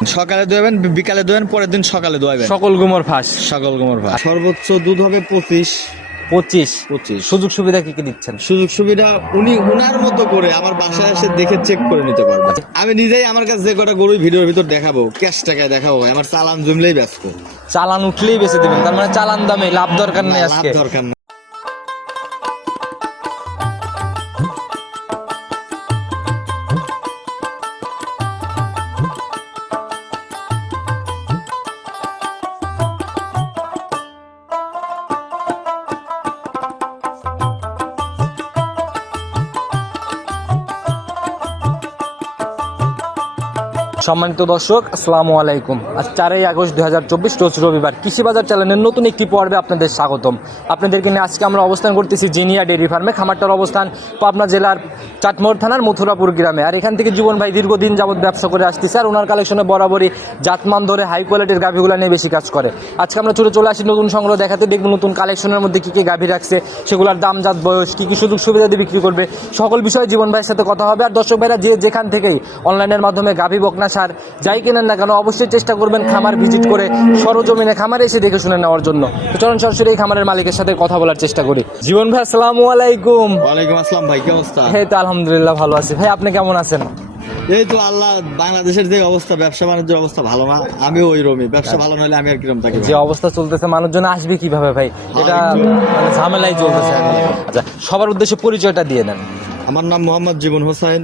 সকালে দোয়াবেন বিকালে দোয়াবেন পরের দিন সকালে দোয়াবেন। সকল গুমর ফাঁস। সকল গোমর ভাই সর্বোচ্চ দুধ হবে পঁচিশ। পঁচিশ। পঁচিশ। সুযোগ সুবিধা কি কি দিচ্ছেন? সুযোগ সুবিধা উনি উনার মতো করে আমার বাসায় এসে দেখে চেক করে নিতে পারবে। আমি নিজেই আমার কাছে যে কটা গরুই ভিডিওর ভিতর দেখাবো ক্যাশ টাকায় দেখাবো আমার চালান জমলেই ব্যস্ত। চালান উঠলেই বেঁচে দেবেন তার মানে চালান দামে লাভ দরকার নেই লাভ আজকে দরকার সম্মানিত দর্শক, আসসালামু আলাইকুম। আজ চারই আগস্ট দু হাজার চব্বিশ, রোজ রবিবার কৃষি বাজার চ্যানেলের নতুন একটি পর্বে আপনাদের স্বাগতম। আপনাদেরকে নিয়ে আজকে আমরা অবস্থান করতেছি জিনিয়া ডেয়ারি ফার্মে, খামারটার অবস্থান, পাবনা জেলার চাটমোহর থানার মথুরাপুর গ্রামে। আর এখান থেকে জীবন ভাই দীর্ঘদিন যাবত ব্যবসা করে আসতেছে, আর ওনার কালেকশনে বরাবরই জাতমান ধরে হাই কোয়ালিটির গাভিগুলো নিয়ে বেশি কাজ করে। আজকে আমরা ছুটে চলে আসি নতুন সংগ্রহ দেখাতে, দেখব নতুন কালেকশনের মধ্যে কী কী গাভি রাখছে, সেগুলোর দাম, জাত, বয়স, কী কী সুযোগ সুবিধা দিয়ে বিক্রি করবে, সকল বিষয়ে জীবন ভাইয়ের সাথে কথা হবে। আর দর্শক ভাইরা যে যেখান থেকেই অনলাইনের মাধ্যমে গাভি বকনা সার যাই কেনেন না কেন অবশ্যই চেষ্টা করবেন খামার ভিজিট করে সরজমিনে খামারে এসে দেখে শুনে নেওয়ার জন্য। তো চলুন সরাসরি এই খামারের মালিকের সাথে কথা বলার চেষ্টা করি। জীবন ভাই আসসালামু আলাইকুম। ওয়ালাইকুম আসসালাম ভাই কি অবস্থা? এই তো আলহামদুলিল্লাহ ভালো আছি। ভাই আপনি কেমন আছেন? এই তো আল্লাহ বাংলাদেশের যে অবস্থা ব্যবসা বাণিজ্যের অবস্থা ভালো না আমিও ওই রমি ব্যবসা ভালো না হলে আমি আর কিরম থাকি যে অবস্থা চলতেছে মানুষজন আসবে কীভাবে ভাই? এটা মানে ঝামেলাই চলতেছে আচ্ছা সবার উদ্দেশ্যে পরিচয়টা দিয়ে দেন। আমার নাম মোহাম্মদ জীবন হোসেন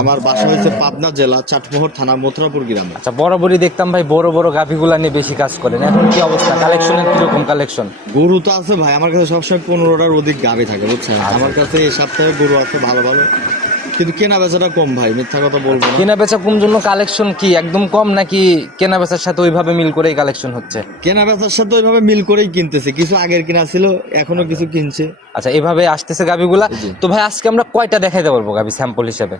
আমার বাসা হয়েছে পাবনা জেলা চাটমোহর থানা মথুরাপুর গ্রামে। আচ্ছা বরাবরই দেখতাম ভাই বড় বড় গাভিগুলা নিয়ে বেশি কাজ করেন। এখন কি অবস্থা? কালেকশনের কীরকম কালেকশন গরু তো আছে ভাই আমার কাছে সবসময় পনেরোটার অধিক গাভি থাকে বুঝছেন? আমার কাছে এই সপ্তাহে গরু আছে ভালো ভালো। কিন্তু কেনা বেচাটা কম ভাই মিথ্যা কথা বলব কেনা বেচা কোন জন্য কালেকশন কি? একদম কম নাকি কেনা বেচার সাথে ওইভাবে মিল করেই কালেকশন হচ্ছে? কেনা বেচার সাথে ওইভাবে মিল করেই কিনতেছে কিছু আগের কিনা ছিল এখনও কিছু কিনছে। আচ্ছা এভাবে আসতেছে গাভিগুলা। তো ভাই আজকে আমরা কয়টা দেখাইতে পারব গাভি স্যাম্পল হিসেবে?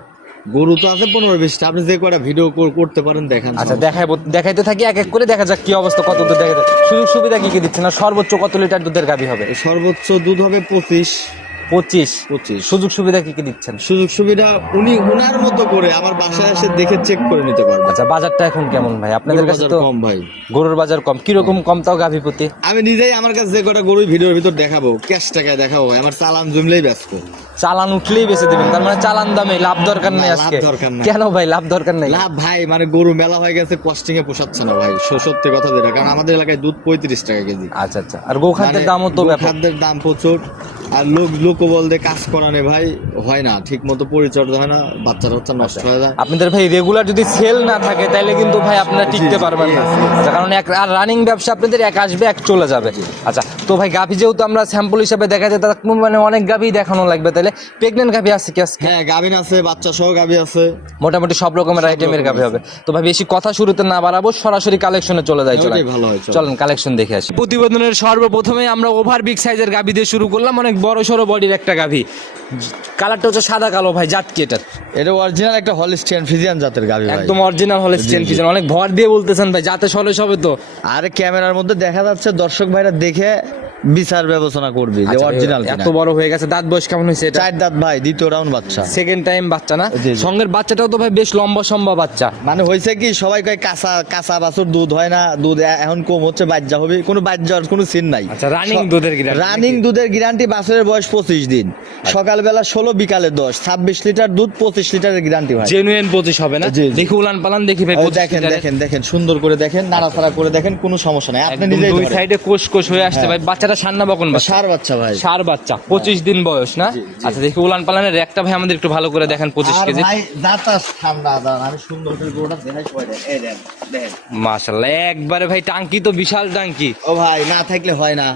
গরু তো আছে পনেরো বিশটা। আপনি যে কয়টা ভিডিও করতে পারেন দেখেন আচ্ছা দেখাবো দেখাইতে থাকি এক এক করে দেখা যাক কি অবস্থা কত দুধ দেখা যাক সুযোগ সুবিধা কি কি দিচ্ছে? না সর্বোচ্চ কত লিটার দুধের গাভি হবে? সর্বোচ্চ দুধ হবে পঁচিশ। পঁচিশ। পঁচিশ। সুযোগ সুবিধা কি কি দিচ্ছেন? সুযোগ সুবিধা উনি উনার মতো করে আমার বাসায় এসে দেখে চেক করে নিতে পারবে। আচ্ছা বাজারটা এখন কেমন ভাই? আপনাদের কাছে তো কম ভাই। গরুর বাজার কম। কীরকম কম তাও গাভি প্রতি? আমি নিজেই আমার কাছে যে কটা গরুই ভিডিওর ভিতর দেখাবো ক্যাশ টাকায় দেখাবো আমার চালান জমলেই ব্যস্ত। চালান উঠলেই বেঁচে দেবেন তার মানে চালান দামে লাভ দরকার নেই লাভ আজকে। কেন ভাই লাভ দরকার নেই? লাভ ভাই মানে গরু মেলা হয়ে গেছে কস্টিং এ পোষাচ্ছে না ভাই। সত্যি কথা যেটা কারণ আমাদের এলাকায় দুধ পঁয়ত্রিশ টাকা কেজি। আচ্ছা আচ্ছা। আর গোখাদ্যের দামও তো খাদ্যের দাম প্রচুর। আর লোক লোক বলতে কাজ করানে ভাই হয় না ঠিক মতো পরিচর্যা হয় না বাচ্চা বাচ্চা নষ্ট হয়ে যায়। আপনাদের ভাই রেগুলার যদি সেল না থাকে তাহলে কিন্তু ভাই আপনারা টিকতে পারবেন না। কারণ এক আর রানিং ব্যবসা আপনাদের এক আসবে এক চলে যাবে। আচ্ছা তো ভাই গাভি যেহেতু আমরা স্যাম্পল হিসাবে দেখা যায় তার মানে অনেক গাভি দেখানো লাগবে তাহলে প্রেগনেন্ট গাভি আছে কি আজকে? হ্যাঁ গাভিন আছে বাচ্চা সহ গাভি আছে। মোটামুটি সব রকমের আইটেমের গাভি হবে। তো ভাই বেশি কথা শুরুতে না বাড়াবো সরাসরি কালেকশনে চলে যাই চলে ভালো হয় চল। চলেন কালেকশন দেখে আসি। প্রতিবেদনের সর্বপ্রথমে আমরা ওভার বিগ সাইজের গাভি দিয়ে শুরু করলাম অনেক বড় সড়ো বডির একটা গাভি। কালারটা হচ্ছে সাদা কালো ভাই জাত কি এটার এটা অরিজিনাল একটা হলিস্টিয়ান ফিজিয়ান জাতের গাভি একদম অরিজিনাল হলিস্টিয়ান ফিজিয়ান অনেক ভর দিয়ে বলতেছেন ভাই জাতে সরস হবে তো। আর ক্যামেরার মধ্যে দেখা যাচ্ছে দর্শক ভাইরা দেখে বিচার বিবেচনা করবে যে আচ্ছা, অরিজিনাল এত বড় হয়ে গেছে দাঁত বয়স কেমন হয়েছে এটা? চার দাঁত ভাই দ্বিতীয় রাউন্ড বাচ্চা। সেকেন্ড টাইম বাচ্চা না। সঙ্গের বাচ্চাটাও তো ভাই বেশ লম্বা সম্বা বাচ্চা। মানে হয়েছে কি সবাই কয় কাঁচা কাঁচা বাছুর দুধ হয় না দুধ এখন কম হচ্ছে বাজ্যা হবে কোনো বাজ্যার কোনো সিন নাই। আচ্ছা রানিং দুধের গ্রাম রানিং দুধের গ্যারান্টি বাছুরের বয়স পঁচিশ দিন। আচ্ছা। সকালবেলা ষোলো বিকালে দশ ছাব্বিশ লিটার দুধ পঁচিশ লিটারের গ্যারান্টি ভাই। জেনুইন পঁচিশ হবে না। দেখি উলান পালান দেখি ভাই ওই 25 দেখেন দেখেন দেখেন সুন্দর করে দেখেন নাড়াচাড়া করে দেখেন কোনো সমস্যা নাই। আপনি নিজেই দুই সাইডে কোষ কোষ হয়ে আসছে হ্যাঁ। ভাই। বাচ্চাটা সান্না বকন সার বাচ্চা ভাই। সার বাচ্চা পঁচিশ দিন বয়স না। আচ্ছা দেখি উলান পালানের একটা ভাই আমাদের একটু ভালো করে দেখেন পঁচিশ কেজি। আমি সুন্দর মাশাল্লাহ একবারে ভাই টাঙ্কি তো বিশাল টাঙ্কি। ও ভাই না থাকলে হয় না।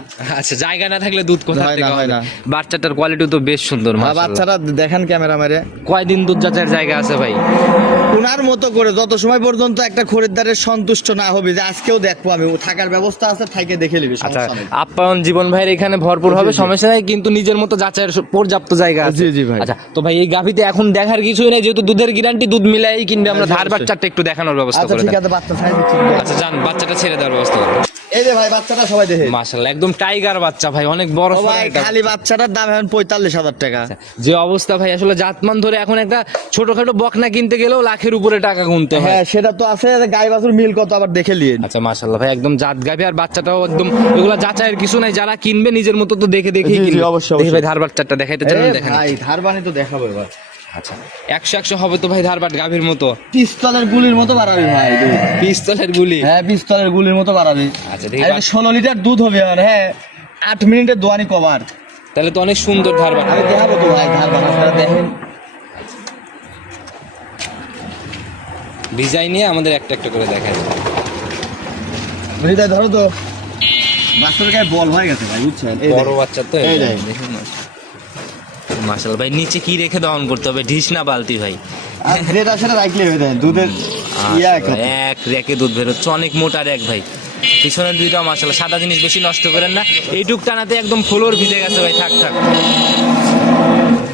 আচ্ছা জায়গা না থাকলে দুধ কোথা হয় থেকে হয় না। বাচ্চাটার কোয়ালিটি তো বেশ সুন্দর বাচ্চারা দেখেন ক্যামেরা মেরে। কয়দিন দুধ যাচাইয়ের জায়গা আছে ভাই? ওনার মতো করে যত সময় পর্যন্ত একটা খরিদ্দারের সন্তুষ্ট না হবে যে আজকেও দেখব আমি থাকার ব্যবস্থা আছে থাইকে দেখে নিবি আচ্ছা আপ্যায়ন জীবন ভাইয়ের এখানে ভরপুর হবে। সমস্যা নাই কিন্তু নিজের মতো যাচাইয়ের পর্যাপ্ত জায়গা আছে। জি, জি, ভাই। আচ্ছা তো ভাই এই গাভিতে এখন দেখার কিছুই নেই যেহেতু দুধের গ্যারান্টি দুধ মিলাই কিনবে আমরা ধার বাচ্চাটা একটু দেখানোর ব্যবস্থা আচ্ছা ঠিক আছে বাচ্চা সাইজ আচ্ছা যান বাচ্চাটা ছেড়ে দেওয়ার ব্যবস্থা করুন এই যে ভাই বাচ্চাটা সবাই দেখে। মাশাল্লাহ একদম টাইগার বাচ্চা ভাই অনেক বড় ভাই খালি বাচ্চাটার দাম এখন পঁয়তাল্লিশ হাজার টাকা। যে অবস্থা ভাই আসলে জাতমান ধরে এখন একটা ছোটখাটো বকনা কিনতে গেলেও লাখের উপরে টাকা গুনতে হয়। হ্যাঁ সেটা তো আছে গাই বাছুর মিল কত আবার দেখে লিয়েন আচ্ছা ভাই একদম জাত আর বাচ্চাটাও একদম এগুলো যাচাইয়ের কিছু নাই যারা কিনবে নিজের মতো তো দেখে জি, কিনবে। অবশ্যই, দেখি ভাই। ধারবাট চারটা দেখাইতে চান দেখেন। ভাই ধারবানি তো দেখাবো এবার। আচ্ছা। একশো একশো হবে তো ভাই ধারবাট গাভির মতো। পিস্তলের গুলির মতো বাড়াবি ভাই পিস্তলের গুলি? হ্যাঁ পিস্তলের গুলির মতো বাড়াবি। আচ্ছা, ষোলো লিটার দুধ হবে আর হ্যাঁ আট মিনিটের দোয়ানি কভার। তাহলে তো অনেক সুন্দর ধারবাট আমি দেখাবো তো ভাই ধারবান আপনারা দেখেন। ডিজাইন নিয়ে আমাদের একটা একটা করে দেখায় ধরো তো। বাচ্চার গায়ে বল হয়ে গেছে ভাই বুঝছেন? বড় বাচ্চা তো এই দেখেন। দেখুন ভাই নিচে কি রেখে দহন করতে হবে? ঢিস না বালতি ভাই? যেটা সেটা রাখলে হয়ে যায়। দুধের এক রেকে দুধ বেরোচ্ছে অনেক মোটা রেক ভাই। পিছনের দুইটা মাসাল সাদা জিনিস বেশি নষ্ট করেন না। এইটুক টানাতে একদম ফ্লোর ভিজে গেছে ভাই। থাক থাক।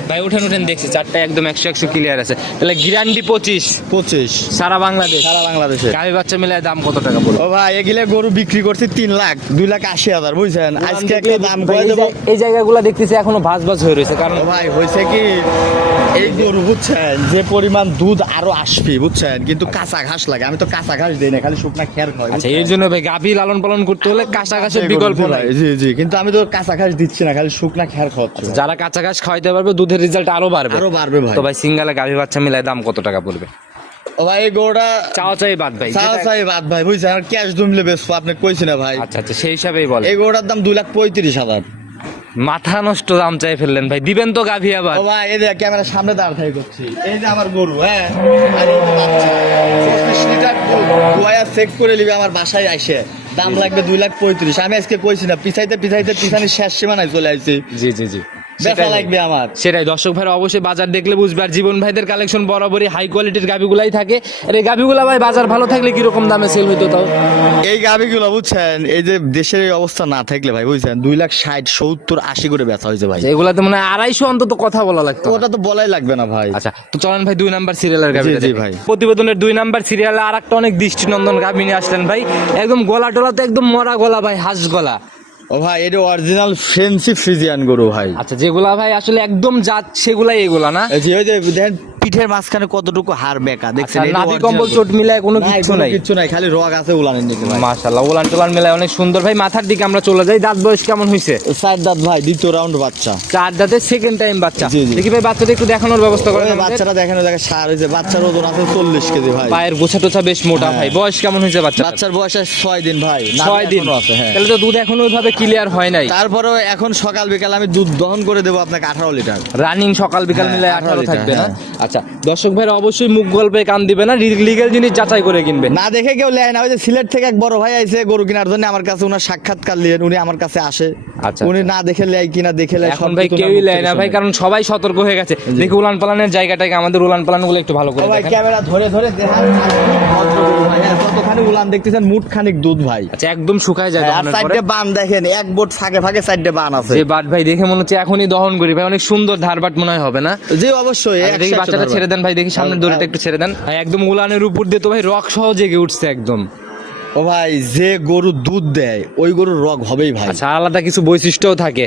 ভাই উঠেন উঠেন দেখছি চারটা একদম একশো একশো ক্লিয়ার আছে। তাহলে গিরান্ডি পঁচিশ। পঁচিশ। সারা বাংলাদেশ। সারা বাংলাদেশে। গাভী বাচ্চা মিলায় দাম কত টাকা পড়বে ও ভাই এগুলা গরু বিক্রি করছি তিন লাখ দুই লাখ আশি হাজার বুঝছেন? আজকে একটা দাম করে দেবো। এই জায়গাগুলো দেখতেছি এখনও ভাজ ভাজ হয়ে রয়েছে। কারণ ভাই হয়েছে কি এই গরু বুঝছেন? যে পরিমাণ দুধ আরও আসবে বুঝছেন? কিন্তু কাঁচা ঘাস লাগে। আমি তো কাঁচা ঘাস দিই না খালি শুকনা খের খাই আচ্ছা এর জন্য ভাই গাভী লালন পালন করতে হলে কাঁচা ঘাসের বিকল্প নাই। জি জি। কিন্তু আমি তো কাঁচা ঘাস দিচ্ছি না খালি শুকনা খের খাওয়াচ্ছি। যারা কাঁচা ঘাস খাওয়াইতে পারবে দুধের রেজাল্ট আরও বাড়বে। আরও বাড়বে ভাই। তো ভাই সিঙ্গালে গাভী বাচ্চা মিলায় দাম কত টাকা পড়বে? ও ভাই গরুটা চাওয়া চাই বাদ ভাই চাও চাই বাদ ভাই বুঝছেন? আর ক্যাশ জমলে বেসবো আপনি কইছি না ভাই। আচ্ছা আচ্ছা সেই হিসাবেই বলে এই গরুটার দাম দুই লাখ পঁয়ত্রিশ হাজার। মাথা নষ্ট দাম চাই ফেললেন ভাই দিবেন তো গাভী আবার। ও ভাই এই যে ক্যামেরার সামনে দাঁড় থাই করছি। এই যে আমার গরু হ্যাঁ? আর এই যে বাচ্চা। লিটার গোয়া চেক করে নিবে আমার বাসায় আসে। দাম লাগবে দুই লাখ পঁয়ত্রিশ। আমি আজকে কইছি না পিছাইতে পিছাইতে পিছানি শেষ সীমানায় চলে আসছি জি জি জি। সেটাই লাগবে আমার। সেটাই দর্শক ভাইরা অবশ্যই বাজার দেখলে বুঝবে। আর জীবন ভাইদের কালেকশন বরাবরই হাই কোয়ালিটির গাভিগুলাই থাকে। আর এই গাভিগুলা ভাই বাজার ভালো থাকলে কীরকম দামে সেল হইতো তাও? এই গাভিগুলো বুঝছেন এই যে দেশের এই অবস্থা না থাকলে ভাই বুঝছেন দুই লাখ ষাট সত্তর আশি করে বেচা হয়েছে ভাই। এগুলাতে মনে আড়াইশো অন্তত কথা বলা লাগতো। ওটা তো বলাই লাগবে না ভাই। আচ্ছা তো চলেন ভাই দুই নাম্বার সিরিয়ালের জি, জি, ভাই। প্রতিবেদনের দুই নাম্বার সিরিয়ালে আর একটা অনেক দৃষ্টিনন্দন গাভি নিয়ে আসলেন ভাই। একদম গলা টলা তো একদম মরা গলা ভাই হাঁস গলা। ও ভাই এটা অরিজিনাল ফ্রেন্সি ফ্রিজিয়ান গরু ভাই। আচ্ছা যেগুলা ভাই আসলে একদম যাচ্ছে সেগুলাই এগুলা না? ওই যে দেখেন পিঠের মাঝখানে কতটুকু হার বেকা? দেখছেন আচ্ছা, নাভি কম্বল চোট মিলায় কোনো কিছু নাই? কিচ্ছু নাই খালি রগ আছে উলানের ভাই। মাশাআল্লাহ ওলান টোলান মেলায় অনেক সুন্দর। ভাই মাথার দিকে আমরা চলে যাই। দাঁত বয়স কেমন হয়েছে চার দাঁত ভাই দ্বিতীয় রাউন্ড বাচ্চা। চার দাঁতের সেকেন্ড টাইম বাচ্চা। দেখি ভাই বাচ্চাটা একটু দেখানোর ব্যবস্থা করেন বাচ্চাটা দেখানো দেখে সার হয়েছে বাচ্চার ওজন আছে চল্লিশ কেজি ভাই। পায়ের গোছা টোছা বেশ মোটা হ্যাঁ। ভাই। বয়স কেমন হয়েছে বাচ্চা বাচ্চার বয়স আছে ছয় দিন ভাই। নাভি ছয় দিন। আছে হ্যাঁ। তাহলে তো দুধ এখনও ওইভাবে ক্লিয়ার হয় নাই। তারপরেও এখন সকাল বিকাল আমি দুধ দহন করে দেবো আপনাকে আঠারো লিটার। রানিং সকাল বিকাল হ্যাঁ, মিলে 18 আঠারো লিটার, থাকবে না? হ্যাঁ। আচ্ছা দর্শক ভাইরা অবশ্যই মুখ গল্পে কান দিবে না লিগেল জিনিস যাচাই করে কিনবে। না দেখে কেউ লেয় না ওই যে সিলেট থেকে এক বড় ভাই আইছে গরু কেনার জন্য আমার কাছে ওনার সাক্ষাৎকার নিলেন উনি আমার কাছে আসে। আচ্ছা, উনি আচ্ছা। না দেখে লেয় কিনা দেখে লেয় এখন ভাই কেউই লেয় না ভাই কারণ সবাই সতর্ক হয়ে গেছে। দেখি উলান পালানের জায়গাটাকে আমাদের উলান পালানগুলো একটু ভালো করে ভাই ক্যামেরা ধরে ধরে দেখান হ্যাঁ, উলান দেখতেছেন মুঠ খানিক দুধ ভাই। আচ্ছা একদম শুকায় যায় হ্যাঁ, আর সাইডে বান দেখেন এক বোট ফাঁকে ফাঁকে সাইডে বান আছে। এই বাট ভাই দেখে মনে হচ্ছে এখনই দহন করি। ভাই অনেক সুন্দর ধারবাট মনে হয় হবে না? জি অবশ্যই দেখি 100 বাচ্চাটা ধরবেন। ছেড়ে দেন ভাই দেখি সামনের দড়িটা একটু ছেড়ে দেন। ভাই, একদম উলানের উপর দিয়ে তো ভাই রক সহ জেগে উঠছে একদম। ও ভাই যে গরু দুধ দেয় ওই গরুর রগ হবেই ভাই। আচ্ছা আলাদা কিছু বৈশিষ্ট্যও থাকে।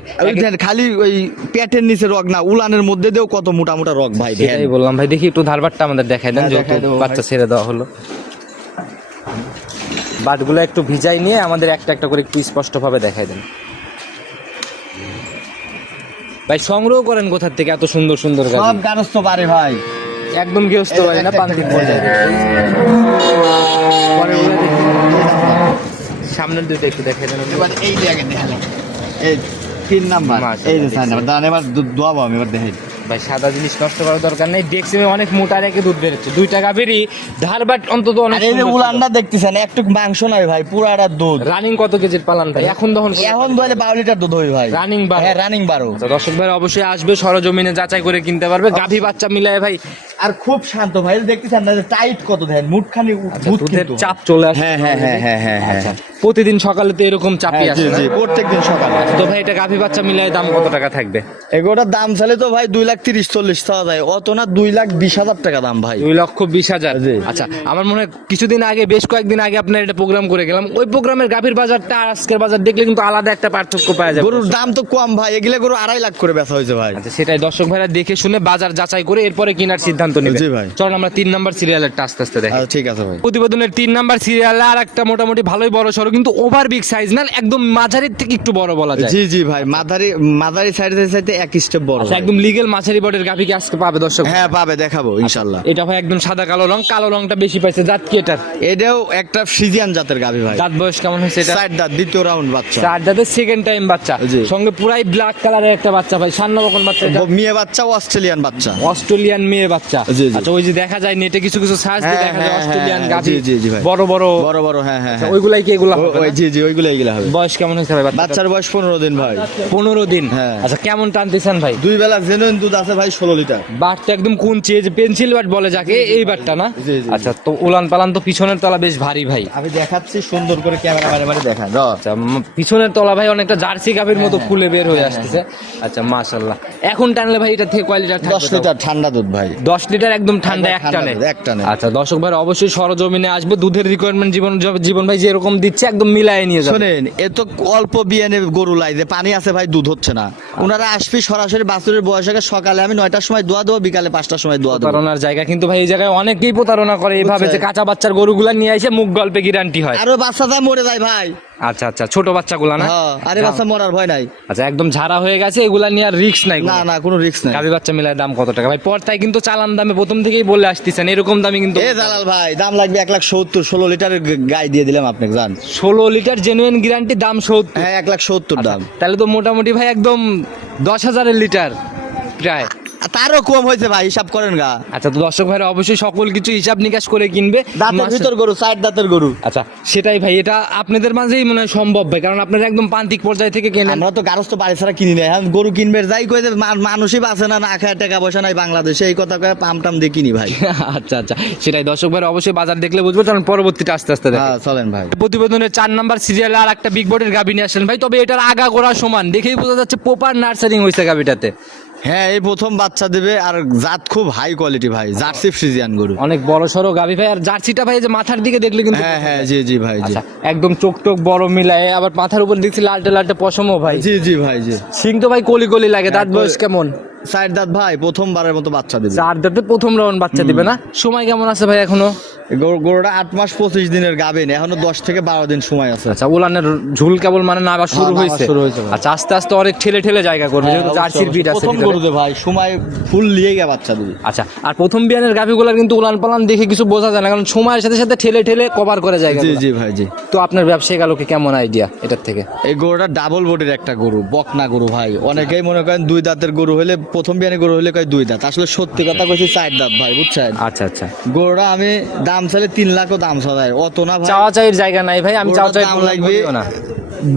খালি ওই পেটের নিচে রগ না উলানের মধ্যে দিয়েও কত মোটা মোটা রগ ভাই দেখেন সেটাই বললাম ভাই দেখি একটু ধারবাটটা আমাদের দেখাই দেন হ্যাঁ, যেহেতু বাচ্চা ছেড়ে দেওয়া হলো। বাটগুলো একটু ভিজাই নিয়ে আমাদের একটা একটা করে একটু স্পষ্ট ভাবে দেখাই দেন। ভাই সংগ্রহ করেন কোথার থেকে এত সুন্দর সুন্দর গাড়ি? সব গারস্থ পারে ভাই। একদম গৃহস্থ বাড়ি না? পান্তি পরে সামনের দুটো একটু দেখে দেন এবার এই জায়গায় দেখালাম। এই তিন নাম্বার। এই যে সাইন নাম্বার। দাঁড়ান এবার দোয়াবো আমি এবার দেখেন ভাই সাদা জিনিস নষ্ট করার দরকার নেই। দেখছি অনেক মোটা রেখে দুধ বেরোচ্ছে। দুই টাকা বেরি ধারবাট অন্তত অনেক আর এই যে উলানটা দেখতেছেন একটু মাংস নাই ভাই পুরাটা দুধ। রানিং কত কেজির পালান ভাই? এখন তখন এখন দোয়ালে বারো লিটার দুধ হই ভাই। রানিং বার। হ্যাঁ রানিং বারো। আচ্ছা, দর্শক ভাই অবশ্যই আসবে সরজমিনে যাচাই করে কিনতে পারবে। গাভী বাচ্চা মিলায় ভাই। আর খুব শান্ত ভাই দেখতেছেন না টাইট কত দেখেন মুঠখানি আচ্ছা, দুধ দুধের চাপ চলে আসে হ্যাঁ হ্যাঁ হ্যাঁ হ্যাঁ হ্যাঁ হ্যাঁ। আচ্ছা। প্রতিদিন সকালে তো এরকম চাপিয়ে হ্যাঁ, জি আসে? জি প্রত্যেকদিন সকালে। তো ভাই এটা গাভী বাচ্চা মিলাই দাম কত টাকা থাকবে? এগুলোটার দাম চাইলে তো ভাই দুই লাখ তিরিশ চল্লিশ চাওয়া যায়। অত না দুই লাখ বিশ হাজার টাকা দাম ভাই। দুই লক্ষ বিশ হাজার। আচ্ছা আমার মনে হয় কিছুদিন আগে বেশ কয়েকদিন আগে আপনার এটা প্রোগ্রাম করে গেলাম। ওই প্রোগ্রামের গাভীর বাজারটা আর আজকের বাজার দেখলে কিন্তু আলাদা একটা পার্থক্য পাওয়া যায় গরুর দাম তো কম ভাই এগুলো গরু আড়াই লাখ করে বেচা হয়েছে ভাই। আচ্ছা সেটাই দর্শক ভাইরা দেখে শুনে বাজার যাচাই করে এরপরে কেনার সিদ্ধান্ত নেবে। জি ভাই। চলুন আমরা তিন নাম্বার সিরিয়ালেরটা আস্তে আস্তে দেখি। আচ্ছা, ঠিক আছে ভাই। প্রতিবেদনের তিন নাম্বার সিরিয়ালে আর একটা মোটামুটি ভালোই বড় সড়ো কিন্তু ওভার বিগ সাইজ না একদম মাঝারির থেকে একটু বড় বলা যায়। জি জি ভাই মাঝারি মাঝারি সাইজের সাইডে এক স্টেপ বড় আচ্ছা একদম লিগেল মাঝারি বটের গাভী কি আজকে পাবে দর্শক? হ্যাঁ পাবে দেখাবো ইনশাল্লাহ এটা ভাই একদম সাদা কালো রং কালো রংটা বেশি পাইছে জাত কি এটার? এটাও একটা ফ্রিজিয়ান জাতের গাভি ভাই। দাঁত বয়স কেমন হয়েছে এটা? সাইড দাঁত দ্বিতীয় রাউন্ড বাচ্চা। চার দাঁতের সেকেন্ড টাইম বাচ্চা। সঙ্গে পুরাই ব্ল্যাক কালারের একটা বাচ্চা ভাই সান্ন বকন বাচ্চা এটা। মেয়ে বাচ্চা অস্ট্রেলিয়ান বাচ্চা। অস্ট্রেলিয়ান মেয়ে বাচ্চা। আচ্ছা ওই যে দেখা যায় নেটে কিছু কিছু সার্চ দিয়ে হ্যাঁ, দেখা যায় হ্যাঁ, অস্ট্রেলিয়ান হ্যাঁ, গাভী। জি, জি, জি ভাই। বড় বড়। বড় বড় হ্যাঁ হ্যাঁ। আচ্ছা। ওইগুলাই কি এগুলো? হবে জি জি ওইগুলো এগুলো হবে। বয়স কেমন হয়েছে ভাই? বাচ্চার বয়স পনেরো দিন ভাই। পনেরো দিন? হ্যাঁ। আচ্ছা কেমন টানতেছেন ভাই? দুই বেলা জেনুইন দুধ আছে ভাই ষোলো লিটার। বাটটা একদম কুঞ্চি এই যে পেন্সিল বাট বলে যাকে এই বাটটা না। আচ্ছা তো উলান পালান তো পিছনের তলা বেশ ভারী ভাই। আমি দেখাচ্ছি সুন্দর করে ক্যামেরা মারে মারে দেখা আচ্ছা পিছনের তলা ভাই অনেকটা জার্সি গাভীর মতো ফুলে বের হয়ে আসতেছে। আচ্ছা মাশাল্লাহ এখন টানলে ভাই এটা থেকে দশ লিটার ঠান্ডা দুধ ভাই। দশ লিটার একদম ঠান্ডা এক টানে। এক টানে। আচ্ছা দর্শক ভাই অবশ্যই সরজমিনে আসবে। দুধের রিকোয়ারমেন্ট জীবন জীবন ভাই যেরকম দিচ্ছে একদম মিলায় নিয়ে যাবে। শোনেন এ তো অল্প বিয়ানে গরু লাই যে পানি আছে ভাই দুধ হচ্ছে না। ওনারা আসবি সরাসরি বাছুরের বয়স আগে সকালে আমি নয়টার সময় দোয়া দেবো বিকালে পাঁচটার সময় দোয়া দেবো। প্রতারণার জায়গা কিন্তু ভাই এই জায়গায় অনেকেই প্রতারণা করে। এইভাবে যে কাঁচা বাচ্চার গরুগুলা নিয়ে এসে মুখ গল্পে গ্যারান্টি হয়। আরও বাচ্চা যা মরে যায় ভাই। আচ্ছা আচ্ছা ছোট বাচ্চাগুলা না? হ্যাঁ, আরে বাচ্চা মরার ভয় নাই। আচ্ছা একদম ঝাড়া হয়ে গেছে এগুলা নিয়ে আর রিস্ক নাই না না কোনো রিস্ক নাই। গাভী বাচ্চা মিলায় দাম কত টাকা? ভাই পর্তায় কিন্তু চালান দামে প্রথম থেকেই বলে আসতেছেন এরকম দামে কিন্তু এ জালাল ভাই দাম লাগবে এক লাখ সত্তর ষোলো লিটারের গ- গাই দিয়ে দিলাম আপনাকে জান। ষোলো লিটার জেনুইন গ্যারান্টি দাম সত্তর। হ্যাঁ এক লাখ সত্তর দাম। তাহলে তো মোটামুটি ভাই একদম দশ হাজারের লিটার প্রায়। তারও কম হয়েছে ভাই হিসাব করেন গা। আচ্ছা তো দর্শক ভাইরা অবশ্যই সকল কিছু হিসাব নিকাশ করে কিনবে। দাঁতের ভিতর গরু সাইড দাঁতের গরু। আচ্ছা সেটাই ভাই এটা আপনাদের মাঝেই মনে হয় সম্ভব ভাই কারণ আপনারা একদম প্রান্তিক পর্যায় থেকে কেনেন। আমরা তো গারস্থ বাড়ি ছাড়া কিনি না এখন গরু কিনবে যাই কই মানুষই বাঁচে না না খায় টাকা পয়সা নাই বাংলাদেশে এই কথা কয়ে পাম টাম দিয়ে কিনি ভাই। আচ্ছা আচ্ছা সেটাই দর্শক ভাইরা অবশ্যই বাজার দেখলে বুঝব কারণ পরবর্তীতে আস্তে আস্তে হ্যাঁ চলেন ভাই। প্রতিবেদনের চার নাম্বার সিরিয়ালে আর একটা বিগ বোর্ডের গাভী নিয়ে আসলেন ভাই তবে এটার আগা গোড়া সমান দেখেই বোঝা যাচ্ছে প্রপার নার্সারিং হয়েছে গাভীটাতে। হ্যাঁ এই প্রথম বাচ্চা দেবে আর জাত খুব হাই কোয়ালিটি ভাই জার্সি ফ্রিজিয়ান গরু। অনেক বড় সড়ো গাভী ভাই আর জার্সিটা ভাই যে মাথার দিকে দেখলে কিন্তু হ্যাঁ হ্যাঁ জি জি ভাই জি। আচ্ছা একদম চোখ টোক বড় মিলায় আবার মাথার উপর দেখছি লালটে লালটে পশমও ভাই। জি জি ভাই জি। সিং তো ভাই কলি কলি লাগে দাঁত বয়স কেমন? সাইড দাঁত ভাই প্রথমবারের মতো বাচ্চা দেবে। চার দাঁতে প্রথম রাউন্ড বাচ্চা দিবে না? সময় কেমন আছে ভাই এখনও? গরুটা আট মাস পঁচিশ দিনের গাবেন এখনও দশ থেকে বারো দিন সময় আছে। আচ্ছা উলানের ঝুল কেবল মানে না আবার শুরু হ্যাঁ, হয়েছে? শুরু হয়েছে আচ্ছা আস্তে আস্তে অনেক ঠেলে ঠেলে জায়গা করবে যেহেতু জার্সির বিট আছে প্রথম। গরুতে ভাই সময় ফুল নিয়ে গে বাচ্চা দিবে আচ্ছা আর প্রথম বিয়ানের গাভিগুলার কিন্তু উলান পালান দেখে কিছু বোঝা যায় না কারণ সময়ের সাথে সাথে ঠেলে ঠেলে কভার করে জায়গা জি জি ভাই জি। তো আপনার ব্যবসায়িক আলোকে কেমন আইডিয়া এটার থেকে? এই গরুটা ডাবল বডির একটা গরু বকনা গরু ভাই। অনেকেই মনে করেন দুই দাঁতের গরু হলে প্রথম বিয়ানে গরু হলে কয় দুই দাঁত? আসলে সত্যি কথা কইছি চার দাঁত ভাই বুঝছেন? আচ্ছা আচ্ছা। গরুটা আমি দাম চাইলে তিন লাখও দাম চাই অত না চাওয়া চাইয়ের জায়গা নাই ভাই আমি চাওয়া চাই দাম লাগবে না।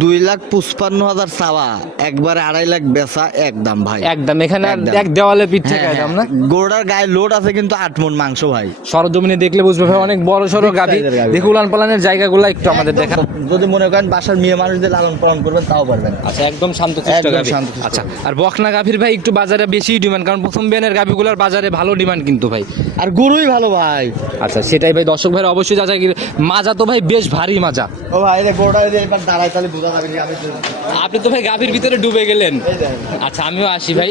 দুই লাখ পঁচপান্ন হাজার চাওয়া একবারে আড়াই লাখ বেচা একদম ভাই। একদম এখানে এক দেওয়ালে পিঠে হ্যাঁ, না? হ্যাঁ। গরুটার গায়ে লোড আছে কিন্তু আট মন মাংস ভাই। সরজমিনে দেখলে বুঝবে ভাই অনেক বড় সড়ো এর দেখে উলান পালানের জায়গাগুলো একটু আমাদের দেখা যদি মনে করেন বাসার মেয়ে মানুষদের লালন পালন করবেন তাও পারবেন। আচ্ছা একদম শান্ত একদম আচ্ছা আর বকনা গাভীর ভাই একটু বাজারে বেশি ডিমান্ড কারণ প্রথম বিয়ানের গাভীগুলোর বাজারে ভালো ডিমান্ড কিন্তু ভাই। আর গরুই ভালো ভাই। আচ্ছা সেটাই ভাই দর্শক ভাই অবশ্যই যা যায় মাজা তো ভাই বেশ ভারী মাজা। ও ভাই রে যদি এবার দাঁড়ায় তাহলে আপনি তো ভাই গাভীর ভিতরে ডুবে গেলেন। আচ্ছা আমিও আসি ভাই।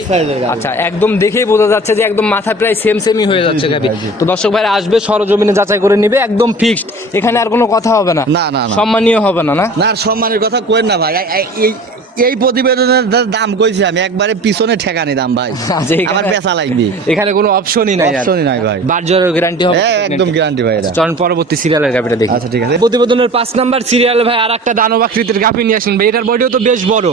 আচ্ছা একদম দেখেই বোঝা যাচ্ছে যে একদম মাথা প্রায় সেম সেমই হয়ে যাচ্ছে গাভী তো দর্শক ভাই আসবে সরজমিনে যাচাই করে নিবে একদম ফিক্সড এখানে আর কোনো কথা হবে না। না, না। সম্মানীয় হবে না না? না সম্মানের কথা কোয়েন না ভাই। এই- এই- প্রতিবেদনের দাম কইছি আমি একবারে পিছনে ঠেকানি দাম ভাই। আচ্ছা, আমার পেশা লাগবে। এখানে কোনো অপশনই নাই অপশনই নাই ভাই। বার্জারের গ্যারান্টি হবে। হ্যাঁ একদম গ্যারান্টি ভাই এটা। চলুন পরবর্তী সিরিয়ালের গাভিটা দেখি। আচ্ছা, ঠিক আছে। প্রতিবেদনের পাঁচ নাম্বার সিরিয়াল ভাই আর একটা দানব আকৃতির গাভি নিয়ে আসেন। ভাই এটার বডিও তো বেশ বড়।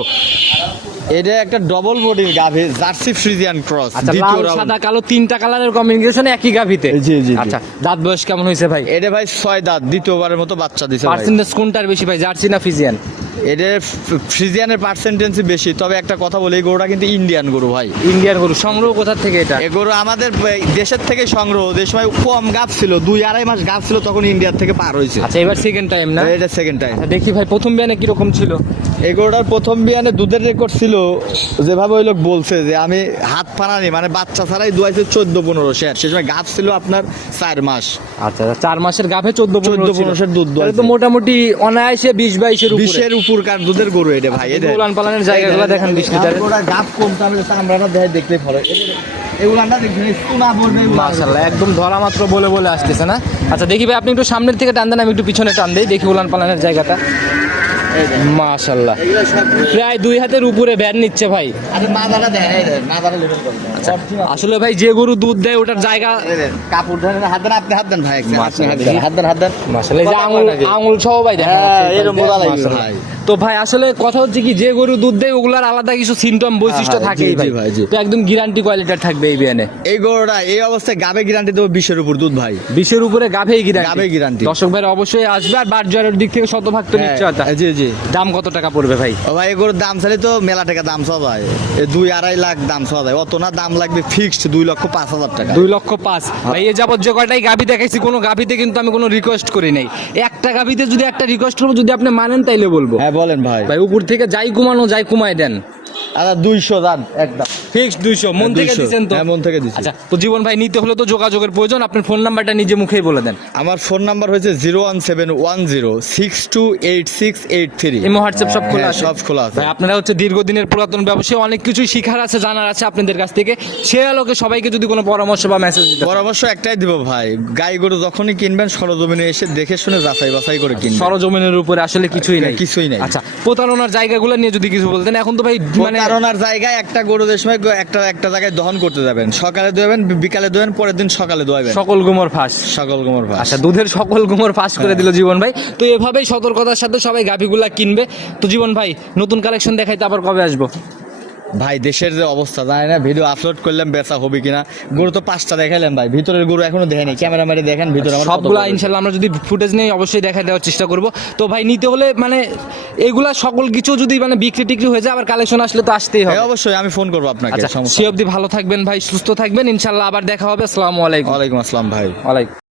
এটা একটা ডবল বডির গাভি জার্সি ফ্রিজিয়ান ক্রস আচ্ছা দ্বিতীয় লাল সাদা কালো তিনটা কালারের কম্বিনেশন একই গাভিতে জি, জি। আচ্ছা দাঁত বয়স কেমন হয়েছে ভাই? এটা ভাই ছয় দাঁত দ্বিতীয়বারের মতো বাচ্চা দিছে পার্সেন্টেজ কোনটার বেশি ভাই জার্সি না ফিজিয়ান এটা ফ্রিজিয়ানের পার্সেন্টেন্সি বেশি। তবে একটা কথা বলি এই গরুটা কিন্তু ইন্ডিয়ান গরু ভাই। ইন্ডিয়ান গরু। সংগ্রহ কোথার থেকে এটা? এ গরু আমাদের দেশের থেকে সংগ্রহ। যে সময় কম গাছ ছিল দুই আড়াই মাস গাছ ছিল তখন ইন্ডিয়ার থেকে পার হয়েছে। আচ্ছা এবার সেকেন্ড টাইম না? এটা সেকেন্ড টাইম আচ্ছা, দেখি ভাই প্রথম বিয়ানে কীরকম ছিল? এই গরুটার প্রথম বিয়ানে দুধের রেকর্ড ছিল যেভাবে ওই লোক বলছে যে আমি হাত ফানানি মানে বাচ্চা ছাড়াই দুয়াইছে চোদ্দ পনেরো। শেয়ার সে সময় গাছ ছিল আপনার চার মাস। আচ্ছা চার মাসের গাভে চোদ্দ পনেরো 14 পনেরোশের দুধ তো মোটামুটি অনায়াসে বিশ বাইশের বিশের উপর কার দুধের গরু এটা ভাই এটা উলান পালানের জায়গাগুলো দেখেন বিশ লিটারের। গাছ কমতে হবে চামড়াটা দেখে দেখতে মাশাল্লাহ একদম ধরা মাত্র বলে বলে আসতেছে না? আচ্ছা দেখি ভাই আপনি একটু সামনের থেকে টান দেন আমি একটু পিছনে টান দিই দেখি উলান পালানের জায়গাটা। মাশাল্লাহ প্রায় দুই হাতের উপরে ব্যান নিচ্ছে ভাই। করবে আসলে ভাই যে গরু দুধ দেয় ওটার জায়গা কাপড় ধরেন হাত দেন আপনি হাত দেন ভাই হাত দেন হাত দেন মাশাল্লাহ আঙুল আঙুল সহ ভাই দেখা হ্যাঁ, এরকম। ভাই। তো ভাই আসলে কথা হচ্ছে কি যে গরু দুধ দেয় ওগুলার আলাদা কিছু সিমটম বৈশিষ্ট্য হ্যাঁ, ভাই। ভাই, জি। তো একদম গ্যারান্টি কোয়ালিটির থাকবে এই বিয়ানে। এই গরুটা এই অবস্থায় গাবে গ্যারান্টি দেবো বিশের উপর দুধ ভাই। বিশের উপরে গাভেই গ্যারান্টি গাভেই গ্যারান্টি দর্শক ভাই অবশ্যই আসবে আর বার জয়ের দিক থেকে শতভাগ তো নিশ্চয়তা। হ্যাঁ, জি জি। দাম কত টাকা পড়বে ভাই? ও ভাই এই গরুর দাম চাইলে তো মেলা টাকা দাম সব এই দুই আড়াই লাখ দাম সব যায়। অত না দাম লাগবে ফিক্সড দুই লক্ষ পাঁচ হাজার টাকা। দুই লক্ষ পাঁচ। ভাই এ যাবত যে কয়টাই গাভি দেখাইছি কোনো গাভিতে কিন্তু আমি কোনো রিকোয়েস্ট করি নাই। একটা গাভিতে যদি একটা রিকোয়েস্ট করব যদি আপনি মানেন তাইলে বলব। হ্যাঁ বলেন ভাই। ভাই উপর থেকে যাই কুমানো যাই ঘুমাই দেন। আচ্ছা দুইশো দাম একদম। ফিক্সড দুইশো। মন থেকে দিচ্ছেন তো? হ্যাঁ, মন থেকে দিছি। আচ্ছা তো জীবন ভাই নিতে হলে তো যোগাযোগের প্রয়োজন। আপনার ফোন নাম্বারটা নিজে মুখেই বলে দেন। আমার ফোন নাম্বার হয়েছে zero one seven one zero six two eight six eight three. Imo WhatsApp সব খোলা হ্যাঁ, আছে? সব খোলা আছে। আপনারা হচ্ছে দীর্ঘদিনের পুরাতন ব্যবসায়ী অনেক কিছুই শিখার আছে জানার আছে আপনাদের কাছ থেকে। সে আলোকে সবাইকে যদি কোনো পরামর্শ বা মেসেজ দিতে পরামর্শ একটাই দিব ভাই। গাই গরু যখনই কিনবেন সরজমিনে এসে দেখে শুনে যাচাই বাছাই করে কিনবেন। সরজমিনের উপরে আসলে কিছুই নাই। কিছুই নাই। আচ্ছা প্রতারণার জায়গাগুলো নিয়ে যদি কিছু বলতেন এখন তো ভাই মানে প্রতারণার জায়গায় একটা গরু যে সময় একটা একটা জায়গায় দহন করতে যাবেন। সকালে দোয়াবেন বিকালে দোয়াবেন পরের দিন সকালে দোয়াবেন। সকল গুমর ফাঁস। সকল গুমর ফাঁস। আচ্ছা দুধের সকল গুমর ফাঁস করে দিল জীবন ভাই। তো এভাবেই সতর্কতার সাথে সবাই গাভিগুলা কিনবে। তো জীবন ভাই নতুন কালেকশন দেখাইতে আবার কবে আসব? ভাই দেশের যে অবস্থা জানি না ভিডিও আপলোড করলাম বেচা হবে কিনা। গরু তো পাঁচটা দেখাইলাম ভাই ভিতরের গরু এখনও দেখেনি। ক্যামেরা মারি দেখেন ভিতরে সবগুলা ইনশাল্লাহ আমরা যদি ফুটেজ নেই অবশ্যই দেখা দেওয়ার চেষ্টা করব। তো ভাই নিতে হলে মানে এগুলা সকল কিছু যদি মানে বিক্রি টিক্রি হয়ে যায় আবার কালেকশন আসলে তো আসতেই হবে। অবশ্যই আমি ফোন করব আপনাকে আচ্ছা সে অবধি ভালো থাকবেন ভাই সুস্থ থাকবেন ইনশাল্লাহ আবার দেখা হবে আসসালামু আলাইকুম। ওয়ালাইকুম আসসালাম ভাই। ওয়ালাইকুম।